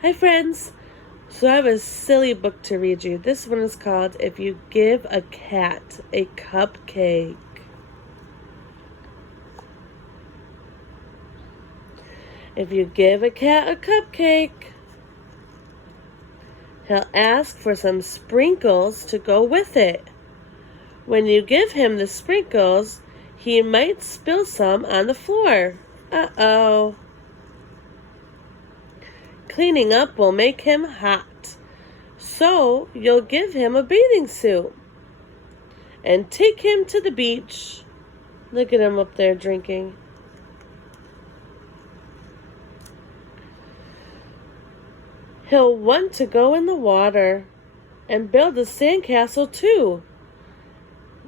Hi friends! So I have a silly book to read you. This one is called If You Give a Cat a Cupcake. If you give a cat a cupcake, he'll ask for some sprinkles to go with it. When you give him the sprinkles, he might spill some on the floor. Uh-oh. Cleaning up will make him hot, so you'll give him a bathing suit and take him to the beach. Look at him up there drinking. He'll want to go in the water and build a sandcastle too.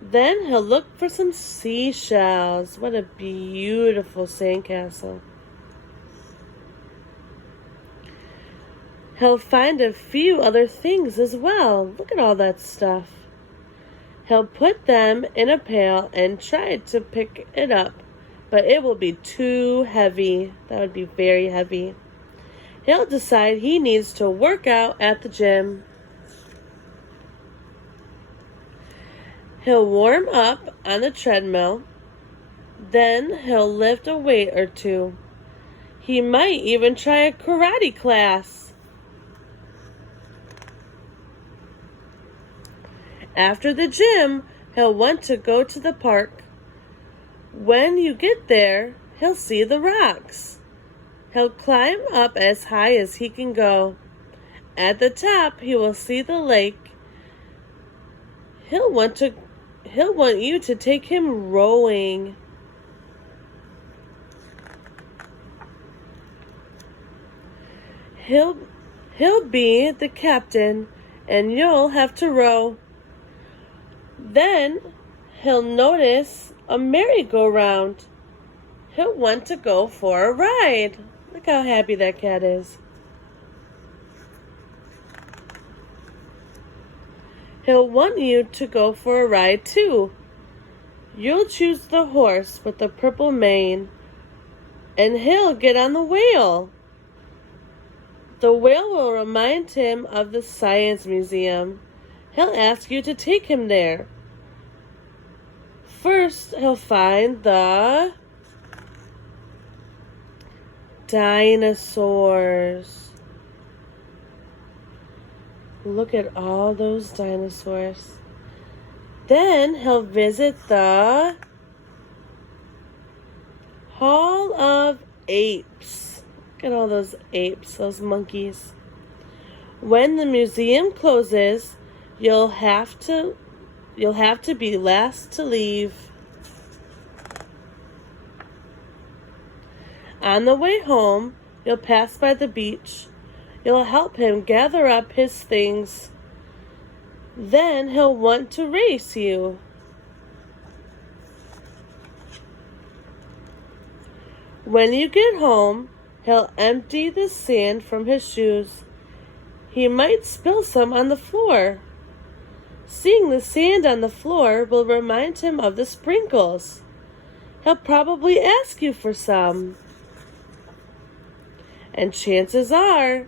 Then he'll look for some seashells. What a beautiful sandcastle. He'll find a few other things as well. Look at all that stuff. He'll put them in a pail and try to pick it up, but it will be too heavy. That would be very heavy. He'll decide he needs to work out at the gym. He'll warm up on the treadmill. Then he'll lift a weight or two. He might even try a karate class. After the gym, he'll want to go to the park. When you get there, he'll see the rocks. He'll climb up as high as he can go. At the top, he will see the lake. He'll want you to take him rowing. He'll be the captain, and you'll have to row. Then he'll notice a merry-go-round. He'll want to go for a ride. Look how happy that cat is. He'll want you to go for a ride too. You'll choose the horse with the purple mane, and he'll get on the whale. The whale will remind him of the science museum. He'll ask you to take him there. First, he'll find the dinosaurs. Look at all those dinosaurs. Then he'll visit the Hall of Apes. Look at all those apes, those monkeys. When the museum closes, you'll have to be last to leave. On the way home, you'll pass by the beach. You'll help him gather up his things. Then he'll want to race you. When you get home, he'll empty the sand from his shoes. He might spill some on the floor. Seeing the sand on the floor will remind him of the sprinkles. He'll probably ask you for some. And chances are,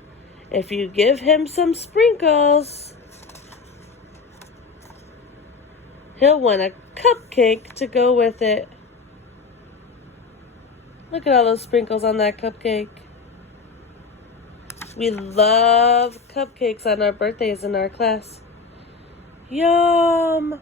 if you give him some sprinkles, he'll want a cupcake to go with it. Look at all those sprinkles on that cupcake. We love cupcakes on our birthdays in our class. Yum!